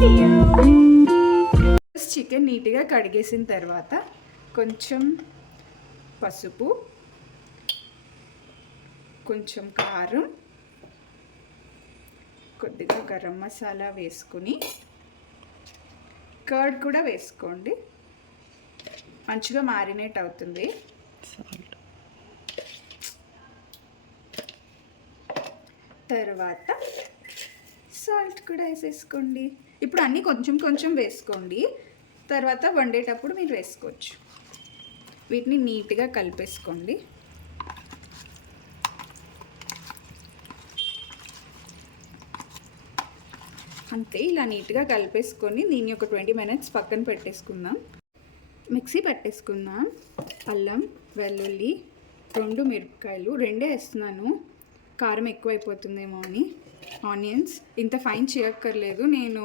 Video. Chicken నీట్గా కడిగేసిన తర్వాత కొంచెం పసుపు, కొంచెం కారం, కొద్దిగా గరం మసాలా వేసుకుని కర్డ్ కూడా వేసుకోండి, మంచిగా మ్యారినేట్ అవుతుంది. తర్వాత సాల్ట్ కూడా వేసేసుకోండి. ఇప్పుడు అన్నీ కొంచెం కొంచెం వేసుకోండి, తర్వాత వండేటప్పుడు మీరు వేసుకోవచ్చు. వీటిని నీట్గా కలిపేసుకోండి. అంతే, ఇలా నీట్గా కలిపేసుకొని దీన్ని ఒక 20 minutes పక్కన పెట్టేసుకుందాం. మిక్సీ పట్టేసుకుందాం. అల్లం, వెల్లుల్లి, 2 మిరపకాయలు, 2 వేస్తున్నాను, కారం ఎక్కువైపోతుందేమో అని. ఆనియన్స్ ఇంత ఫైన్ చేయక్కర్లేదు, నేను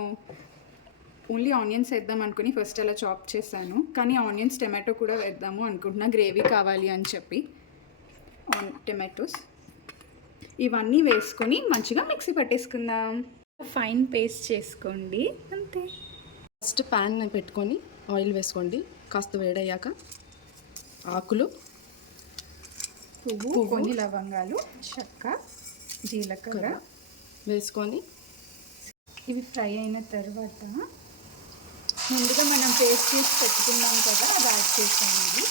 ఓన్లీ ఆనియన్స్ వేద్దాం అనుకుని ఫస్ట్ అలా చాప్ చేశాను, కానీ ఆనియన్స్ టమాటో కూడా వేద్దాము అనుకుంటున్నా, గ్రేవీ కావాలి అని చెప్పి. టమాటోస్ ఇవన్నీ వేసుకొని మంచిగా మిక్సీ పట్టేసుకుందాం. ఫైన్ పేస్ట్ చేసుకోండి, అంతే. ఫస్ట్ ప్యాన్ పెట్టుకొని ఆయిల్ వేసుకోండి. కాస్త వేడయ్యాక ఆకులు, పువ్వు, కొన్ని లవంగాలు, చెక్క, జీలకర్ర వేసుకొని ఇవి ఫ్రై అయిన తర్వాత ముందుగా మనం పేస్ట్ చేసి పెట్టుకున్నాం కదా, అది యాడ్ చేసాము.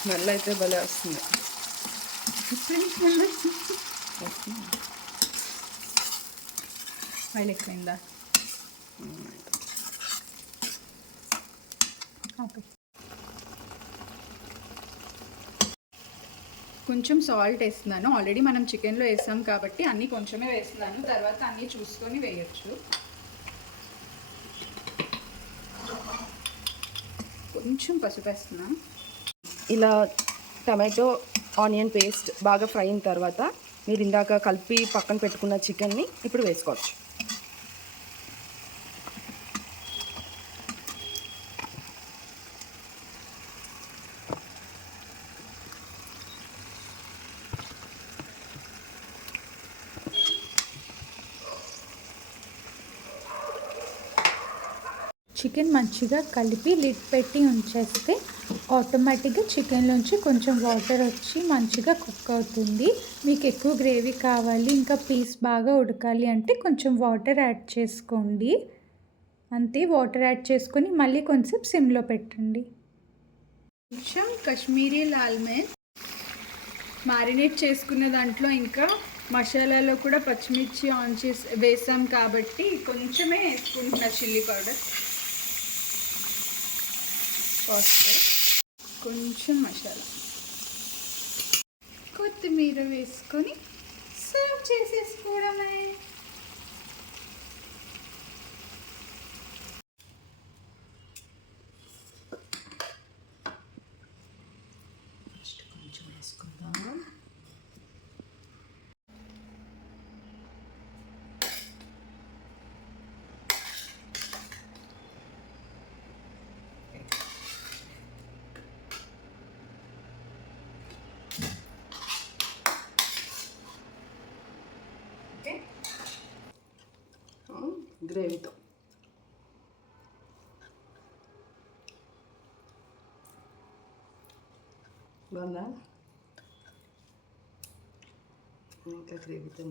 స్మెల్ అయితే భలే వస్తుంది. ఆయిల్ ఎక్కువైందా? కొంచెం సాల్ట్ వేస్తున్నాను, ఆల్రెడీ మనం చికెన్లో వేసాం కాబట్టి అన్నీ కొంచెమే వేస్తున్నాను, తర్వాత అన్నీ చూసుకొని వేయచ్చు. కొంచెం పసుపు వేస్తున్నాను. ఇలా టమాటో ఆనియన్ పేస్ట్ బాగా ఫ్రై అయిన తర్వాత మీరు ఇందాక కలిపి పక్కన పెట్టుకున్న చికెన్ని ఇప్పుడు వేసుకోవచ్చు. చికెన్ మంచిగా కలిపి లిడ్ పెట్టి ఉంచేస్తే ఆటోమేటిక్గా చికెన్లోంచి కొంచెం వాటర్ వచ్చి మంచిగా కుక్ అవుతుంది. మీకు ఎక్కువ గ్రేవీ కావాలి, ఇంకా పీస్ బాగా ఉడకాలి అంటే కొంచెం వాటర్ యాడ్ చేసుకోండి. అంతే, వాటర్ యాడ్ చేసుకొని మళ్ళీ కొంచెం సిమ్లో పెట్టండి. కొంచెం కాశ్మీరీ లాల్ మిర్చ్ మ్యారినేట్ చేసుకున్న దాంట్లో ఇంకా మసాలాలో కూడా పచ్చిమిర్చి ఆన్ చేసి వేసాం కాబట్టి కొంచెమే వేసుకుంటున్నా చిల్లీ పౌడర్. కొంచెం మసాలా, కొత్తిమీర వేసుకొని సర్వ్ చేసేసుకోవడమే. కొంచెం వేసుకుందాం. గ్రేవీతో బాగుందా? ఇంకా గ్రేవీతో